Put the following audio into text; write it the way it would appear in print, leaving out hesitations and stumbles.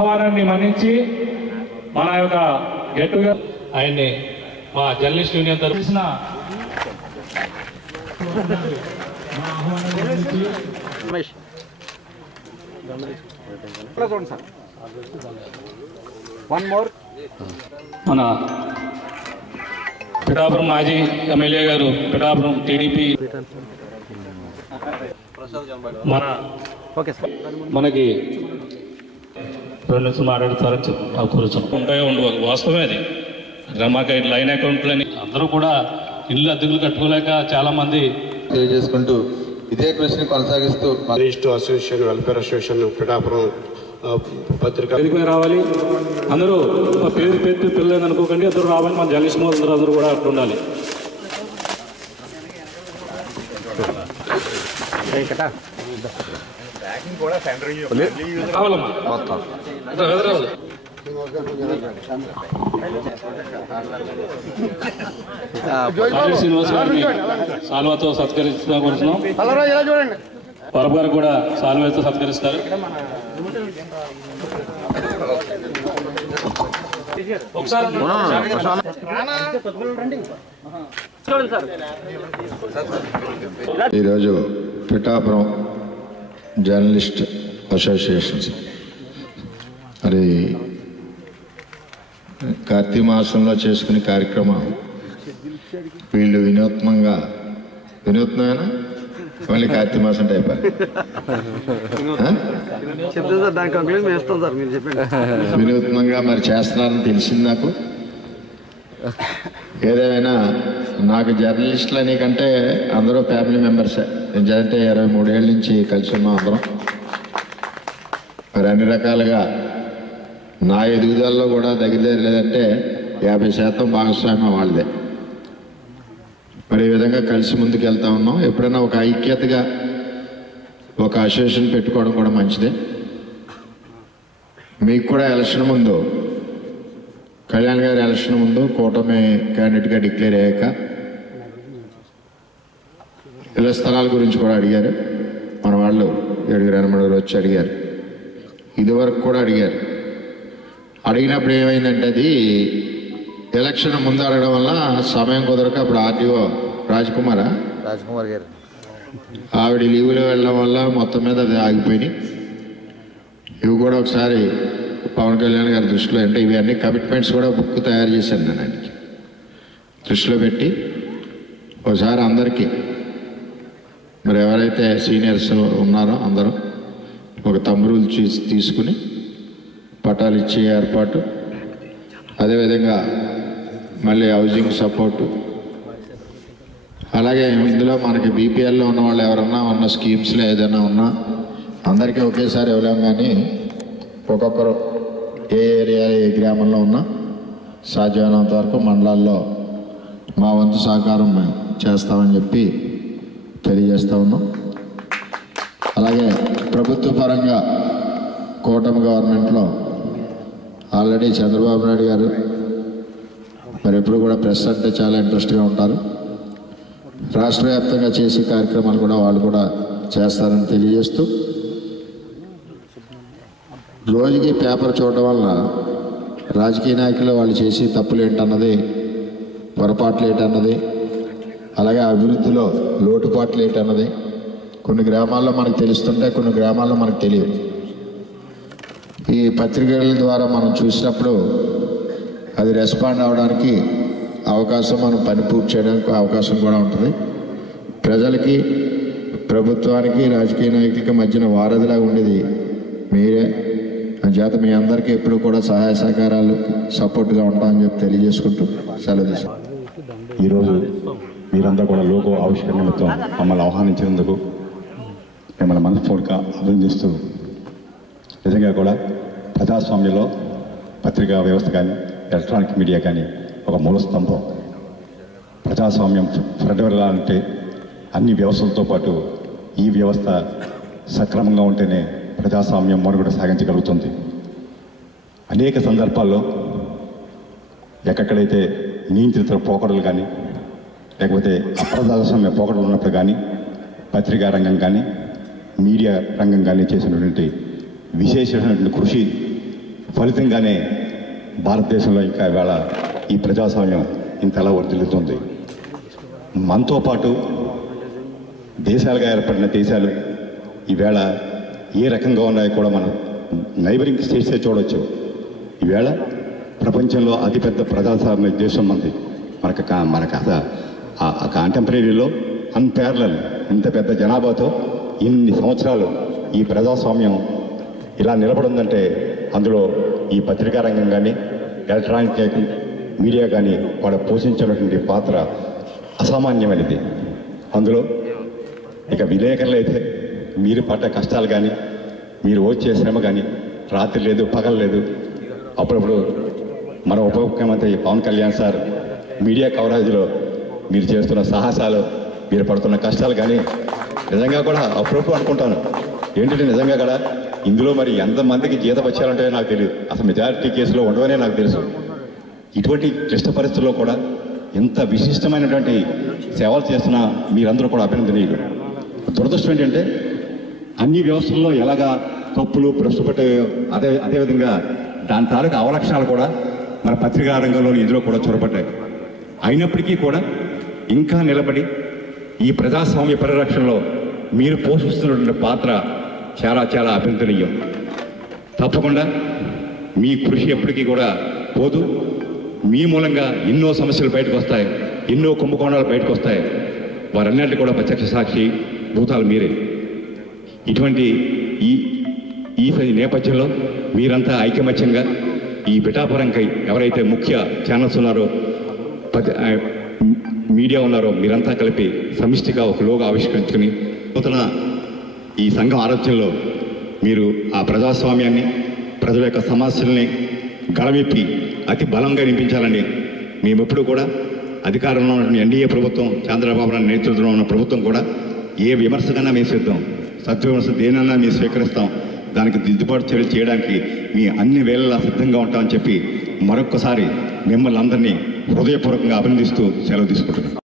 ఆహ్వానాన్ని మన్నించి మన యొక్క గెట్టుగా ఆయన్ని మా జర్నలిస్ట్ యూనియన్ తరఫున మన పిఠాపురం మాజీ ఎమ్మెల్యే గారు పిఠాపురం టీడీపీ మనకి 2 నిమిషాలు మాట్లాడతారని కూర్చొని ఉంటాయో ఉండవు వాస్తవమే అది. మాకు లైన్ అకౌంట్లని అందరూ కూడా ఇల్లు అద్దెకులు కట్టుకోలేక చాలా మంది తెలియజేసుకుంటూ ఇదే కృషిని కొనసాగిస్తూ అసోసియేషన్ వెల్ఫేర్ అసోసియేషన్ పిఠాపురం పత్రిక రావాలి. అందరూ పేరు పిల్లలు అనుకోకండి, అందరూ రావాలి. మన జర్నలిస్ట్ అందరూ కూడా అట్లా ఉండాలి. శ్రీనివాస్ గారిని సాల్వాతో సత్కరిస్తున్నా కోరుతున్నాం. పరబ్ గారు కూడా సాల్వాతో సత్కరిస్తారు. ఈరోజు పిఠాపురం జర్నలిస్ట్ అసోసియేషన్స్ మరి కార్తీక మాసంలో చేసుకునే కార్యక్రమం వీళ్ళు వినూత్నంగా మళ్ళీ కార్తీక మాసం టైప్ వినూత్నంగా మరి చేస్తున్నారని తెలిసింది నాకు. ఏదేమైనా నాకు జర్నలిస్టులు అని కంటే అందరూ ఫ్యామిలీ మెంబర్సే. ఎందుకంటే 23 ఏళ్ళ నుంచి కలిసి ఉన్నాం అందరం. మరి అన్ని రకాలుగా నా ఎదుగుదలలో కూడా దగ్గర లేదంటే 50% భాగస్వామ్యం వాళ్ళదే. మరి ఈ విధంగా కలిసి ముందుకు వెళ్తా ఉన్నాం. ఎప్పుడైనా ఒక ఐక్యతగా ఒక అసోసియేషన్ పెట్టుకోవడం కూడా మంచిదే. మీకు కూడా ఎలక్షన్ ముందు కళ్యాణ్ గారి ఎలక్షన్ ముందు కూటమి క్యాండిడేట్గా డిక్లేర్ అయ్యాక ఇళ్ల స్థలాల గురించి కూడా అడిగారు. మన వాళ్ళు 7 వచ్చి అడిగారు. ఇదివరకు కూడా అడిగారు. అడిగినప్పుడు ఏమైందంటే అది ఎలక్షన్ ముందు అడగడం వల్ల సమయం కుదరక అప్పుడు ఆర్టీఓ రాజ్కుమార్ గారు ఆవిడ లీవ్లో వెళ్ళడం వల్ల మొత్తం మీద అది ఆగిపోయినాయి. ఇవి కూడా ఒకసారి పవన్ కళ్యాణ్ గారి దృష్టిలో అంటే ఇవి అన్ని కమిట్మెంట్స్ కూడా బుక్ తయారు చేశాను నేను ఆయనకి దృష్టిలో పెట్టి ఒకసారి అందరికీ మరి ఎవరైతే సీనియర్స్ ఉన్నారో అందరూ ఒక తమ్మురులు తీసుకుని పట్టాలు ఇచ్చే ఏర్పాటు, అదేవిధంగా మళ్ళీ హౌసింగ్ సపోర్టు, అలాగే ఇందులో మనకి బీపీఎల్లో ఉన్న వాళ్ళు ఎవరన్నా ఉన్న స్కీమ్స్లో ఏదైనా ఉన్నా అందరికీ ఒకేసారి ఇవ్వలేం, కానీ ఒక్కొక్కరు ఏ ఏరియా ఏ గ్రామంలో ఉన్నా సాధ్యమైనంత వరకు మండలాల్లో మా వంతు సహకారం మేము చేస్తామని చెప్పి తెలియజేస్తూ ఉన్నాం. అలాగే ప్రభుత్వ పరంగా కూటమి గవర్నమెంట్లో ఆల్రెడీ చంద్రబాబు నాయుడు గారు మరి ఎప్పుడు కూడా ప్రెస్ అంటే చాలా ఇంట్రెస్ట్గా ఉంటారు. రాష్ట్ర వ్యాప్తంగా చేసే కార్యక్రమాలు కూడా వాళ్ళు కూడా చేస్తారని తెలియజేస్తూ, రోజుకి పేపర్ చూడడం వల్ల రాజకీయ నాయకులు వాళ్ళు చేసి తప్పులు ఏంటన్నది, పొరపాట్లు ఏంటన్నది, అలాగే అభివృద్ధిలో లోటుపాట్లు ఏంటన్నది కొన్ని గ్రామాల్లో మనకు తెలుస్తుంటే కొన్ని గ్రామాల్లో మనకు తెలియదు. ఈ పత్రికల ద్వారా మనం చూసినప్పుడు అది రెస్పాండ్ అవ్వడానికి అవకాశం, మనం పని పూర్తి చేయడానికి అవకాశం కూడా ఉంటుంది. ప్రజలకి ప్రభుత్వానికి రాజకీయ నాయకులకి మధ్యన వారధిలాగా ఉండేది మీరే. చేత మీ అందరికీ ఎప్పుడు కూడా సహాయ సహకారాలు సపోర్ట్గా ఉంటామని చెప్పి తెలియజేసుకుంటూ సెలవు తీసుకుంటాం. ఈరోజు మీరందరూ కూడా లోగో ఆవిష్కరణ నిమిత్తం మమ్మల్ని ఆహ్వానించినందుకు మిమ్మల్ని మనస్ఫూర్తిగా అభినందిస్తూ, నిజంగా కూడా ప్రజాస్వామ్యంలో పత్రికా వ్యవస్థ కానీ ఎలక్ట్రానిక్ మీడియా కానీ ఒక మూల స్తంభం. ప్రజాస్వామ్యం ఫ్రెడవెల్లాలంటే అన్ని వ్యవస్థలతో పాటు ఈ వ్యవస్థ సక్రమంగా ఉంటేనే ప్రజాస్వామ్యం మనుగడ సాగించగలుగుతుంది. అనేక సందర్భాల్లో ఎక్కడైతే నియంత్రిత పోకడలు కానీ లేకపోతే అప్రజాస్వామ్య పోకడలు ఉన్నప్పుడు కానీ పత్రికా రంగం కానీ మీడియా రంగం కానీ చేసినటువంటి విశేషమైనటువంటి కృషి ఫలితంగానే భారతదేశంలో ఇంకా ఇవాళ ఈ ప్రజాస్వామ్యం ఇంతలా వర్ధిల్లుతుంది. మనతో పాటు దేశాలుగా ఏర్పడిన దేశాలు ఈవేళ ఏ రకంగా ఉన్నాయో కూడా మనం నైబరింగ్ స్టేట్సే చూడవచ్చు. ఈవేళ ప్రపంచంలో అతిపెద్ద ప్రజాస్వామ్య దేశం మంది మనకు ఆ కాంటెంపరీలో అన్పారలల్ ఇంత పెద్ద జనాభాతో ఇన్ని సంవత్సరాలు ఈ ప్రజాస్వామ్యం ఇలా నిలబడిందంటే అందులో ఈ పత్రికా రంగం కానీ ఎలక్ట్రానిక్ మీడియా కానీ వాళ్ళు పోషించినటువంటి పాత్ర అసామాన్యమైనది. అందులో ఇక విలేకరులు అయితే మీరు పడ్డ కష్టాలు కానీ మీరు వచ్చే శ్రమ కానీ రాత్రి లేదు పగలు లేదు. అప్పుడప్పుడు మన ఉప ముఖ్యమంత్రి పవన్ కళ్యాణ్ సార్ మీడియా కవరేజ్లో మీరు చేస్తున్న సాహసాలు మీరు పడుతున్న కష్టాలు కానీ నిజంగా కూడా అప్పుడప్పుడు అనుకుంటాను ఏంటంటే నిజంగా కూడా ఇందులో మరి ఎంతమందికి జీతం వచ్చారంటే నాకు తెలియదు. అసలు మెజారిటీ కేసులో ఉండవనే నాకు తెలుసు. ఇటువంటి క్లిష్ట పరిస్థితుల్లో కూడా ఎంత విశిష్టమైనటువంటి సేవలు చేస్తున్న మీరందరూ కూడా అభినందనీయులు. దురదృష్టం ఏంటంటే అన్ని వ్యవస్థల్లో ఎలాగా తప్పులు భ్రష్టుపట్టే అదేవిధంగా దాని తాలూకు అవలక్షణాలు కూడా మన పత్రికా రంగంలో ఇందులో కూడా చొరబడ్డాయి. అయినప్పటికీ కూడా ఇంకా నిలబడి ఈ ప్రజాస్వామ్య పరిరక్షణలో మీరు పోషిస్తున్నటువంటి పాత్ర చాలా చాలా అభినందనీయం. తప్పకుండా మీ కృషి ఎప్పటికీ కూడా పోదు. మీ మూలంగా ఎన్నో సమస్యలు బయటకు వస్తాయి, ఎన్నో కుంభకోణాలు బయటకు వస్తాయి. వారన్నింటి కూడా ప్రత్యక్ష సాక్షి భూతాలు మీరే. ఇటువంటి ఈ నేపథ్యంలో మీరంతా ఐకమత్యంగా ఈ పిఠాపురంకై ఎవరైతే ముఖ్య ఛానల్స్ ఉన్నారో మీడియా ఉన్నారో మీరంతా కలిపి సమిష్టిగా ఒక లోగో ఆవిష్కరించుకుని నూతన ఈ సంఘం ఆరోగ్యంలో మీరు ఆ ప్రజాస్వామ్యాన్ని ప్రజల యొక్క సమస్యల్ని గళమెప్పి అతి బలంగా నింపించాలని మేమెప్పుడు కూడా అధికారంలో ఉన్న ఎన్డీఏ ప్రభుత్వం చంద్రబాబు నాయుడు నేతృత్వంలో ఉన్న ప్రభుత్వం కూడా ఏ విమర్శకన్నా మేము సిద్ధం, సత్విమర్శ దేనన్నా మేము స్వీకరిస్తాం. దానికి దిద్దుబాటు చర్యలు చేయడానికి మీ అన్ని వేళలా సిద్ధంగా ఉంటామని చెప్పి మరొక్కసారి మిమ్మల్ని అందరినీ హృదయపూర్వకంగా అభినందిస్తూ సెలవు తీసుకుంటున్నాం.